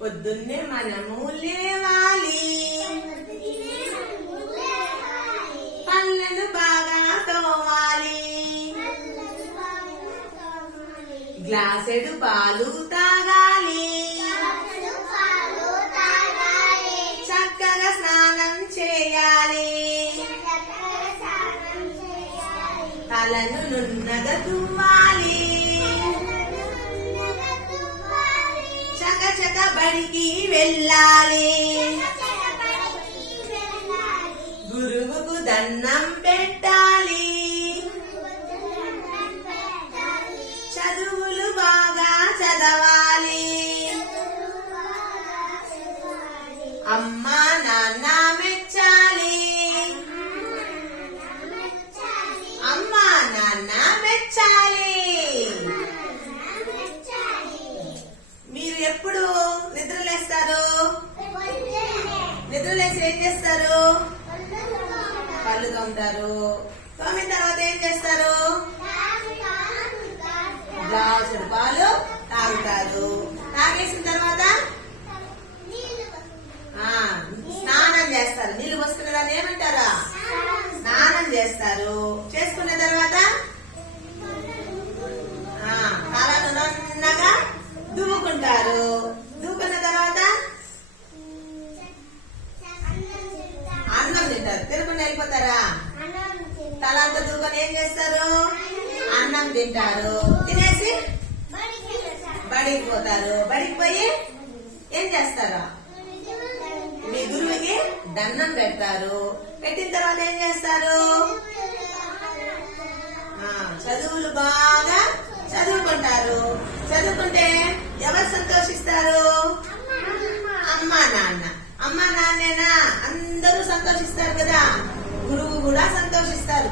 పొద్దున్నే మనము లేవాలి పళ్ళను బాగా తోవాలి గ్లాసెడు పాలు తాగాలి. చక్కగా స్నానం చేయాలి. తలను నున్నగా తుమ్మాలి పనికి వెళ్ళాలి. గురువుకు దన్నం పెట్టాలి. చదువులు బాగా చదవాలి. అమ్మా నాన్న మెచ్చాలి. అమ్మా నాన్న మెచ్చాలి. లేచి ఏం చేస్తారు? పళ్ళు తోముతారు. తోమిన తర్వాత ఏం చేస్తారు? గ్లాసుడు పాలు తాగుతారు. తాగేసిన తర్వాత? ఆ, స్నానం చేస్తారు. నీళ్ళు పోసుకునే దాన్ని ఏమంటారా? స్నానం చేస్తారు. చేసుకున్న తర్వాత? ఆ, తలను నన్నగా దువ్వుకుంటారు దువ్వుకున్న తర్వాత అన్నం తింటారు తినకుండా వెళ్ళిపోతారా? తల అంతా దువ్వుకొని ఏం చేస్తారు? అన్నం తింటారు. తినేసి బడికి పోతారు. బడికి పోయి ఏం చేస్తారా? మీ గురువుకి దండం పెడతారు. పెట్టిన తర్వాత ఏం చేస్తారు? ఆ, చదువులు బాగా చదువుకుంటారు. చదువుకుంటే ఎవరు సంతోషిస్తారు అమ్మా నాన్న అందరూ సంతోషిస్తారు కదా? గురువు కూడా సంతోషిస్తారు.